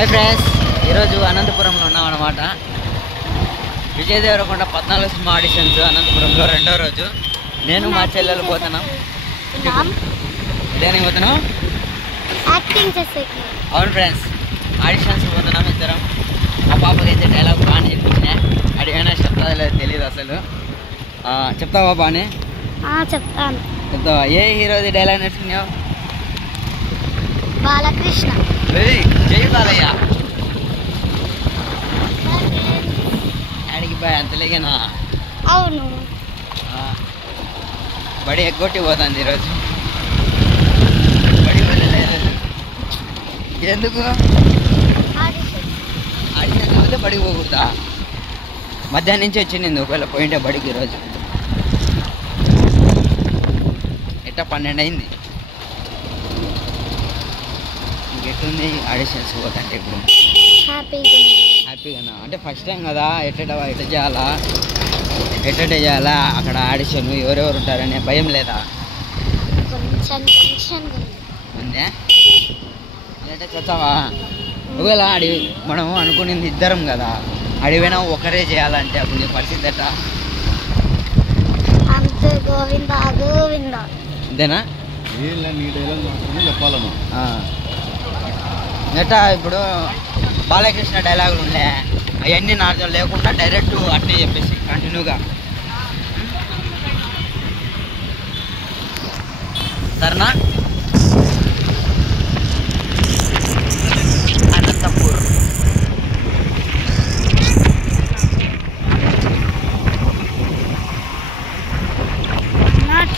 Hi friends, ఈరోజు అనంతపురంలో ఉన్నాం అన్నమాట. విజయ్ దేవరకొండ 14 సినిమా ఆడిషన్స్ అనంతపురంలో రెండో రోజు. నేను మా చెల్లెలు పోతున్నాం. దేనికి పోతున్నాం? అవును ఫ్రెండ్స్, ఆడిషన్స్ పోతున్నాం ఇద్దరం. మా పాపకైతే డైలాగ్ బాగా నేర్పించినా, అడిగినా చెప్తా లేదు తెలియదు అసలు. చెప్తావా బాగానే? చెప్తాను. చెప్తావా? ఏ హీరోది డైలాగ్ నేర్చుకున్నావు? బాలకృష్ణ. జై బాలయ్య. ఆడికి బాయ్ అంతలేగనా? అవును. బడి ఎగ్గొట్టి పోతుంది ఈరోజు. బడి వెళ్ళలేదు. ఎందుకు? ఆడిషన్ పోతే బడికి పోకూడదా? మధ్యాహ్నం నుంచి వచ్చింది, ఒకవేళ పోయింటే బడికి ఈరోజు. ఎట్టా 12 అయింది. ఇంకెట్టుంది ఆడిషన్స్ పోతుంటే ఇప్పుడు? హ్యాపీగానా? అంటే ఫస్ట్ టైం కదా, ఎట్ట చేయాలా అక్కడ ఆడిషన్, ఎవరెవరు ఉంటారనే భయం లేదా? ఉందే? అంటే చచ్చావా? ఒకవేళ మనం అనుకునేది ఇద్దరం కదా, అడిగినా ఒకరే చేయాలంటే అప్పుడు నీ పరిస్థితి ఎట్టా? అంతేనా? చెప్పాలను ఎట్టా ఇప్పుడు బాలకృష్ణ డైలాగులు ఉండే అవన్నీ నాకు లేకుండా డైరెక్ట్ అట్నే చెప్పేసి కంటిన్యూగా. సరేనా? అనంతపూర్.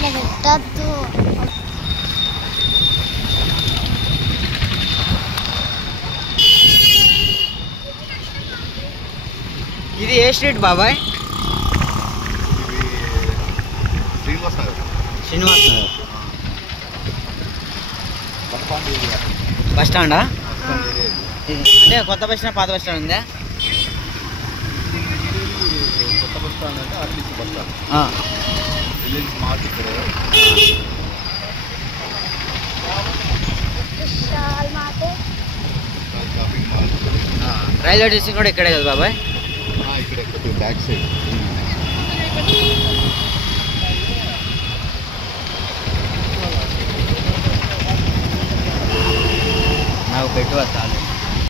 పెట్టద్దు. ఇది ఏ స్ట్రీట్ బాబాయ్? శ్రీనివాస్ నగర్. శ్రీనివాస్ నగర్ బస్ స్టాండా? అంటే కొత్త బస్ స్టాండ్, పాత బస్ స్టాండ్ ఉందా? కొత్త బస్ స్టాండ్ అంటే RTC bus stand. Village smart ఇక్కడ. Shopping mall. రైల్వే స్టేషన్ కూడా ఇక్కడే కదా బాబాయ్? ఇక్కడ బ్యాక్ సైడ్. నాకు పెట్టు వస్తాను.